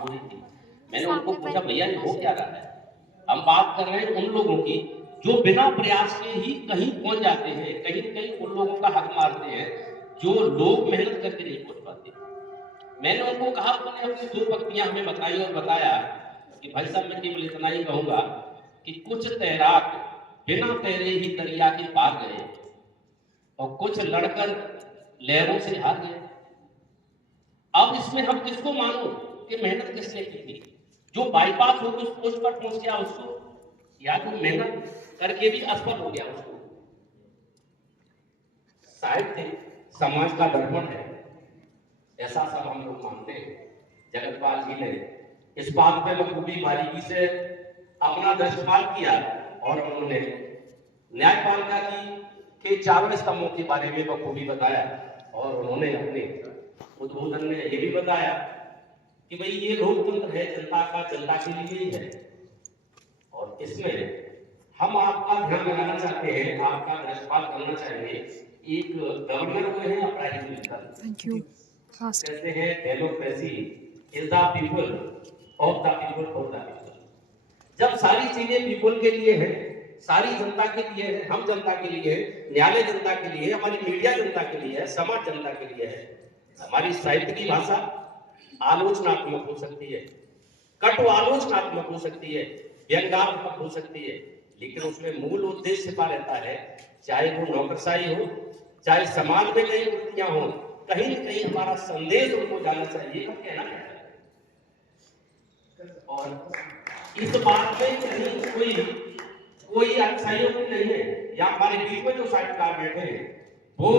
बात हुई थी। मैंने उनको पूछा भैया ये हो क्या रहा है? हम बात कर रहे हैं उन लोगों की जो बिना प्रयास के ही कहीं पहुंच जाते हैं, कहीं कहीं उन लोगों का हक मारते हैं जो लोग मेहनत करके नहीं पहुंच पाते। मैंने उनको कहा, उन्होंने अपनी 2 पंक्तियां हमें बताई और बताया कि भाई साहब मैं केवल इतना ही कहूंगा कि कुछ तैराक बिना तैरे ही दरिया के पार गए और कुछ लड़कर लहरों से हार गए। अब इसमें हम किसको मानो कि मेहनत किसने की थी? जो बाईपास होकर उस पोस्ट पर पहुंच गया उसको, या जो मेहनत करके भी असफल हो गया उसको? साहित्य समाज का दर्पण है, ऐसा सब हम लोग मानते हैं। जगतपाल जी ने इस बात पे बखूबी बारीकी से अपना दृष्टिपात किया और उन्होंने न्यायपालिका की के 4 स्तंभों के बारे में बखूबी बताया और उन्होंने अपने उद्बोधन में ये भी बताया कि भाई ये लोकतंत्र है, जनता का जनता के लिए ही है और इसमें हम आपका ध्यान लगाना चाहते हैं, आपका दृष्टिपात करना चाहेंगे। एक गवर्नर हुए हैं अपराइजिंग मिनिस्टर, थैंक यू। कहते हैं democracy is the people of the people for the people. जब सारी चीजें पीपल के लिए है, सारी जनता के लिए है, हम जनता के लिए है, न्यायालय जनता के लिए है, हमारी मीडिया जनता के लिए है, समाज जनता के लिए है, हमारी साहित्य की भाषा आलोचनात्मक हो सकती है, कटु आलोचनात्मक हो सकती है, व्यंग्यात्मक हो सकती है, लेकिन उसमें मूल उद्देश्य छिपा रहता है। चाहे वो नौकरशाही हो, चाहे समाज में कई वृत्तियां हो, कहीं न कहीं हमारा संदेश उनको जाना चाहिए, हम कहना है। और इस बात में कहीं कोई अतिशयोक्ति नहीं है, या हमारे बीच में जो साहित्यकार बैठे हैं वो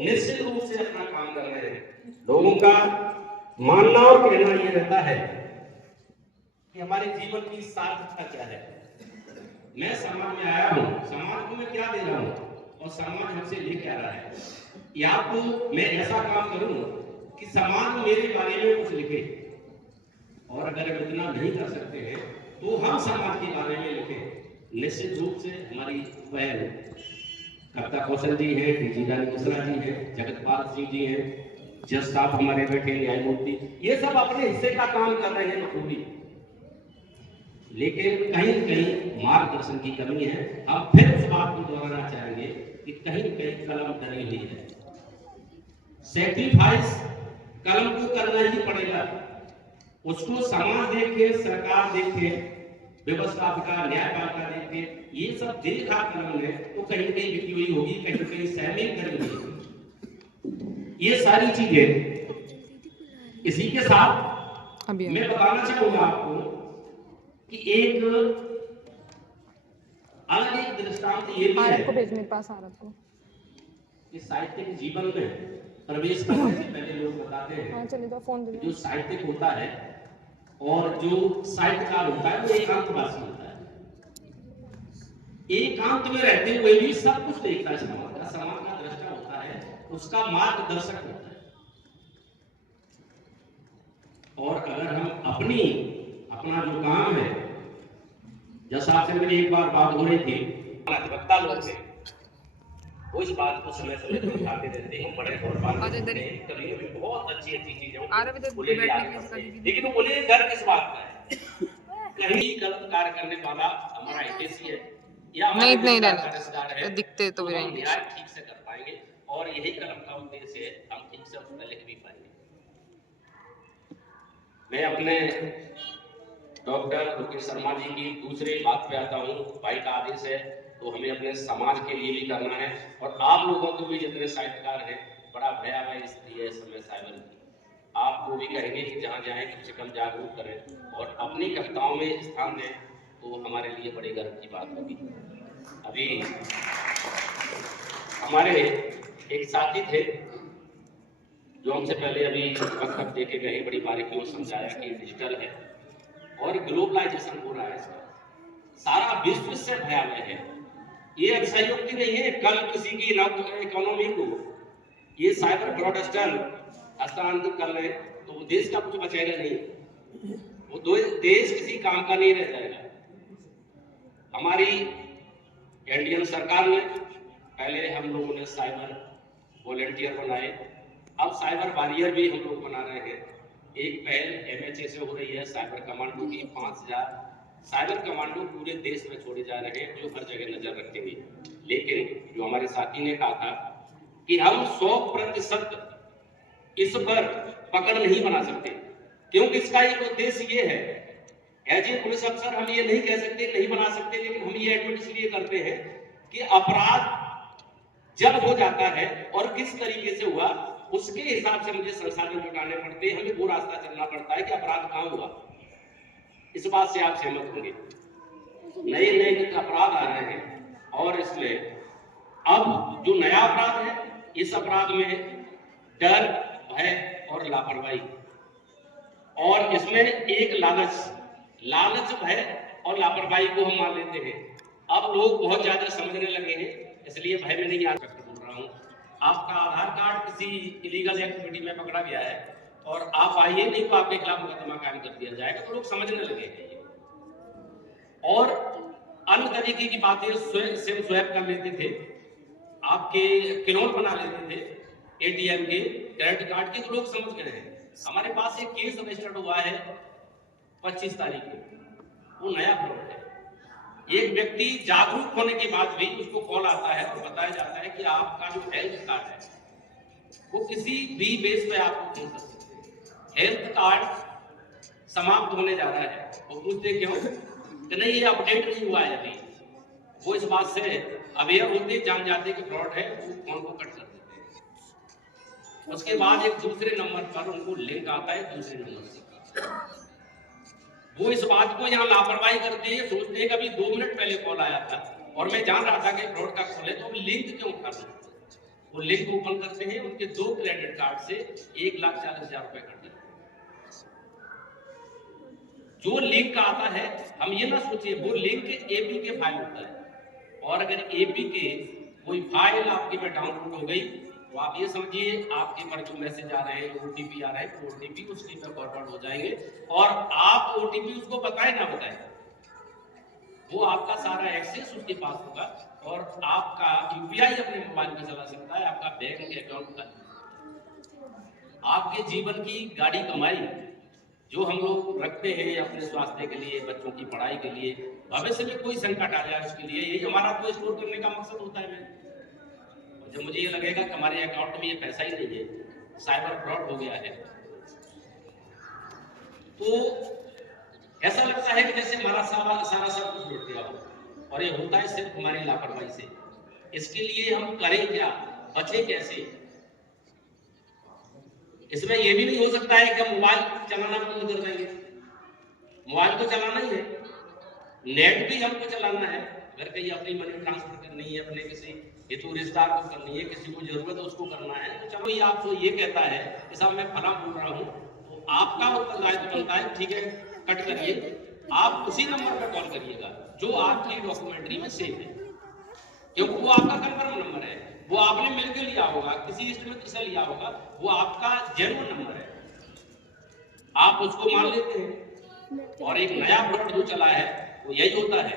निश्चित रूप से अपना काम कर रहे हैं। लोगों का मानना और कहना ये रहता है कि हमारे जीवन की सार्थकता क्या है। मैं समाज में आया हूं, समाज को मैं क्या दे रहा हूं और समाज हमसे ले क्या रहा है, या तो मैं ऐसा काम करूं कि समाज मेरे बारे में कुछ लिखे, और अगर हम इतना नहीं कर सकते हैं तो हम समाज के बारे में लिखें। निश्चित रूप से हमारी पहल कविता कौशल जी हैं, टीजी रानी मिश्रा जी हैं, जगतपाल सिंह जी हैं, जज साहब हमारे बैठे न्यायमूर्ति, ये सब अपने हिस्से का काम कर रहे हैं बखूबी, लेकिन कहीं न कहीं मार्गदर्शन की कमी है। हम फिर उस बात को दोहराना चाहेंगे कि कहीं न कहीं कलम डरी हुई है। सैक्रिफाइस कलम को करना ही पड़ेगा, उसको समाज देखे, सरकार देखे, व्यवस्थापिका न्यायपालिका देखे, ये सब देखा कलम ने तो कहीं कहीं लिखी हुई होगी, कहीं कहीं सहमेल करी हुई। ये सारी चीजें इसी के साथ मैं बताना चाहूंगा आपको कि एक अलग एक दृष्टांत ये भी है मेरे पास कि साहित्यिक जीवन में प्रवेश करने से पहले लोग बताते हैं जो साहित्यिक होता है और जो साहित्यकार होता है वो एकांतवासी होता है। एकांत में रहते हुए भी सब कुछ देखता है, समाज का दृष्टा होता है, उसका मार्गदर्शक होता है। और अगर हम अपना जो काम है, जैसा आपसे मेरी एक बार बात हो रही थी, अधिवक्ता लोग थे, वो इस बात को समय समय पर उठाते रहते हैं, बड़े और बात करते हैं, कभी कभी बहुत अच्छी चीजें लेकिन वो बोले डर किस बात का है? कहीं गलत कार्य करने वाला हमारा हितैषी है या नहीं रिश्तेदार है, दिखते तो भी हम नहीं न्याय ठीक से कर पाएंगे और यही कलम का उद्देश्य है, हम ठीक से उसमें लिख भी पाएंगे। मैं अपने डॉक्टर रुकेश शर्मा जी की दूसरी बात पे आता हूँ। भाई का आदेश है तो हमें अपने समाज के लिए भी करना है, और आप लोगों को भी, जितने साहित्यकार हैं, बड़ा भयावह स्थिति है इस समय साइबर की। आपको भी कहेंगे कि जहाँ जाएं कम से कम जागरूक करें और अपनी कविताओं में स्थान दें, तो हमारे लिए बड़े गर्व की बात होगी। अभी हमारे एक साथी थे जो हमसे पहले अभी वक्त देके गए, बड़ी बारीकियों समझाया कि डिजिटल है और ग्लोबलाइजेशन हो रहा है, सारा विश्व इससे भयावह है। ये अतिशयोक्ति नहीं है, कल किसी की इकोनॉमी को ये साइबर फ्रॉडस्टर हस्तांतरित कर ले तो वो देश का कुछ बचेगा नहीं, वो देश किसी काम का नहीं रह जाएगा। हमारी इंडियन सरकार ने पहले हम लोगों ने साइबर वॉलेंटियर बनाए, अब साइबर वॉरियर भी हम लोग बना रहे हैं, एक पहल MHA से हो रही है साइबर कमांडो की। 5000 साइबर कमांडो पूरे देश में छोड़े जा रहे हैं जो हर जगह नजर रखेंगे। लेकिन जो हमारे साथी ने कहा था कि हम 100% इस पर पकड़ नहीं बना सकते, क्योंकि इसका एक उद्देश्य ये है, एज ए पुलिस अफसर हम ये नहीं कह सकते, नहीं बना सकते, लेकिन हम ये एडमिट इसलिए करते हैं कि अपराध जब हो जाता है और किस तरीके से हुआ उसके हिसाब से मुझे संसाधन जुटाने पड़ते हैं, हमें वो रास्ता चलना पड़ता है कि अपराध कहां हुआ। इस बात से आप सहमत होंगे। नए नए अपराध आ रहे हैं और इसमें अब जो नया अपराध है, इस अपराध में डर, भय और लापरवाही, और इसमें एक लालच, भय और लापरवाही को हम मान लेते हैं। अब लोग बहुत ज्यादा समझने लगे हैं, इसलिए भय में नहीं आता बोल रहा हूं। आपका आधार कार्ड किसी इलीगल एक्टिविटी में पकड़ा गया है और आप आइए, नहीं तो आपके खिलाफ मुकदमा कायम कर दिया जाएगा, तो लोग समझने लगे हैं। और अन्य तरीके की बातें सिम स्वैप कर लेते थे, आपके क्लोन बना लेते थे ATM के, क्रेडिट कार्ड के, तो लोग समझ गए हैं। हमारे पास एक केस रजिस्टर्ड हुआ है 25 तारीख को, वो नया फ्रॉड है। एक व्यक्ति जागरूक होने के बाद भी उसको कॉल आता है और बताया जाता है कि आपका जो हेल्थ कार्ड है वो किसी भी बेस पे आप नहीं कर सकते, हेल्थ कार्ड समाप्त होने जा रहा है। वो पूछते क्यों कि नहीं, ये अपडेट नहीं हुआ है अभी। वो इस बात से अवेयर होते, जान जाते कि फ्रॉड है, वो फोन को कट कर देते हैं। उसके बाद एक दूसरे नंबर पर उनको लिंक आता है दूसरे नंबर से। वो इस बात को यहाँ लापरवाही करते हैं, सोचते हैं कि अभी 2 मिनट पहले कॉल आया था और मैं जान रहा था कि फ्रॉड का कॉल है, तो लिंक क्यों कर रहे हैं। वो लिंक ओपन करते हैं, उनके 2 क्रेडिट कार्ड से 1,40,000 रुपए कट जाते हैं। जो लिंक आता है, हम ये ना सोचिए वो लिंक APK फाइल होता है, और अगर APK कोई फाइल आपके में डाउनलोड हो गई तो आप ये समझिए आपके पर जो मैसेज आ रहे हैं, OTP आ रहे हैं, तो OTP उसके पर फॉरवर्ड हो जाएंगे, और आप OTP उसको बताए ना बताए, वो आपका सारा एक्सेस उसके पास होगा और आपका UPI अपने मोबाइल में चला सकता है, आपका बैंक अकाउंट का, आपके जीवन की गाड़ी कमाई जो हम लोग रखते हैं अपने स्वास्थ्य के लिए, बच्चों की पढ़ाई के लिए, भविष्य में कोई संकट आ जाए उसके लिए, यही हमारा तो स्टोर करने का मकसद होता है। जब मुझे ये लगेगा कि हमारे अकाउंट में ये पैसा ही नहीं है, साइबर फ्रॉड हो गया है, तो ऐसा लगता है कि जैसे हमारा सारा सब कुछ लुट गया हो, और ये होता है सिर्फ हमारी लापरवाही से। इसके लिए हम करें क्या, बचे कैसे? इसमें यह भी नहीं हो सकता है कि हम मोबाइल चलाना बंद कर देंगे। मोबाइल तो चलाना ही है, नेट भी हमको चलाना है। अगर कहीं अपनी मनी ट्रांसफर करनी है, अपने किसी हेतु रिश्तेदार को करनी है, किसी को जरूरत है उसको करना है, तो चलो ये आपको ये कहता है कि साहब मैं फला बोल रहा हूँ, तो आपका उत्तरदायित्व बनता है, ठीक है कट करिए, आप उसी नंबर पर कॉल करिएगा जो आपकी डॉक्यूमेंट्री में सेव है, क्योंकि वो आपका कंफर्म नंबर है, वो आपने मिलकर लिया होगा, किसी इंस्ट्रूमेंट से लिया होगा, वो आपका जेन्युइन नंबर है, आप उसको मान लेते हैं। और एक नया फ्रॉड जो चला है वो यही होता है,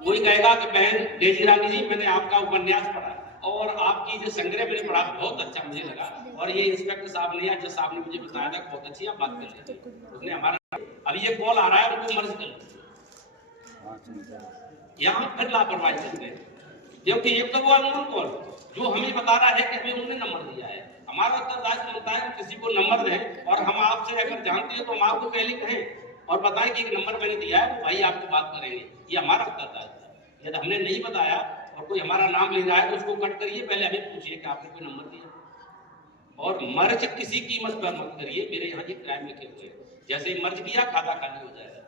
कोई कहेगा कि बहन डेजी रानी जी मैंने आपका उपन्यास पढ़ा और आपकी जो संग्रह मैंने पढ़ा बहुत अच्छा मुझे लगा, और ये इंस्पेक्टर साहब ने या जज साहब ने मुझे बताया था बहुत अच्छी, आप बात कर लेते, उसने हमारा अभी ये कॉल आ रहा है उनको मर्ज कर, यहाँ फिर लापरवाही करते हैं, क्योंकि एक तो वो अननोन कॉल जो हमें बता रहा है कि हमें उन्होंने नंबर दिया है, हमारा उत्तरदायित्व बनता है किसी को नंबर दें, और हम आपसे अगर जानते हैं तो हम आपको पहले कहें और बताएं कि एक नंबर मैंने दिया है, भाई आपकी बात करेंगे, ये हमारा उत्तरदायित्व है। यदि हमने नहीं बताया और कोई हमारा नाम ले रहा है तो उसको कट करिए, पहले अभी पूछिए कि आपने कोई नंबर दिया, और मर्ज किसी कीमत पर मत करिए। मेरे यहाँ ये क्राइम लिखे हुए हैं, जैसे मर्ज किया खाता खाली हो जाएगा।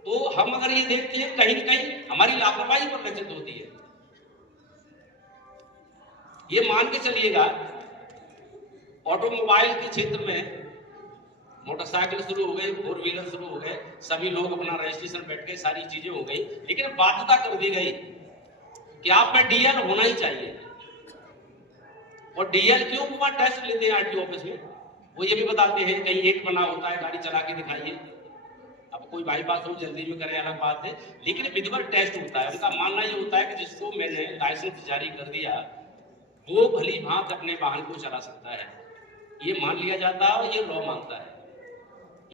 तो हम अगर ये देखते हैं कहीं न कहीं हमारी लापरवाही पर लक्षित होती है, ये मान के चलिएगा ऑटोमोबाइल के क्षेत्र में मोटरसाइकिल शुरू हो गए, 4 व्हीलर शुरू हो गए, सभी लोग अपना रजिस्ट्रेशन बैठ गए, सारी चीजें हो गई, लेकिन बाध्यता कर दी गई कि आप में DL होना ही चाहिए। और DL क्यों हुआ टेस्ट लेते हैं RTO ऑफिस में, वो ये भी बताते हैं कहीं 8 बना होता है, गाड़ी चला के दिखाइए, अब कोई बाईपास हो जल्दी में करें अलग बात है, लेकिन विधिवत टेस्ट होता है। उनका मानना ये होता है कि जिसको मैंने लाइसेंस जारी कर दिया वो भली भांति अपने वाहन को चला सकता है, ये मान लिया जाता है और ये लॉ मानता है।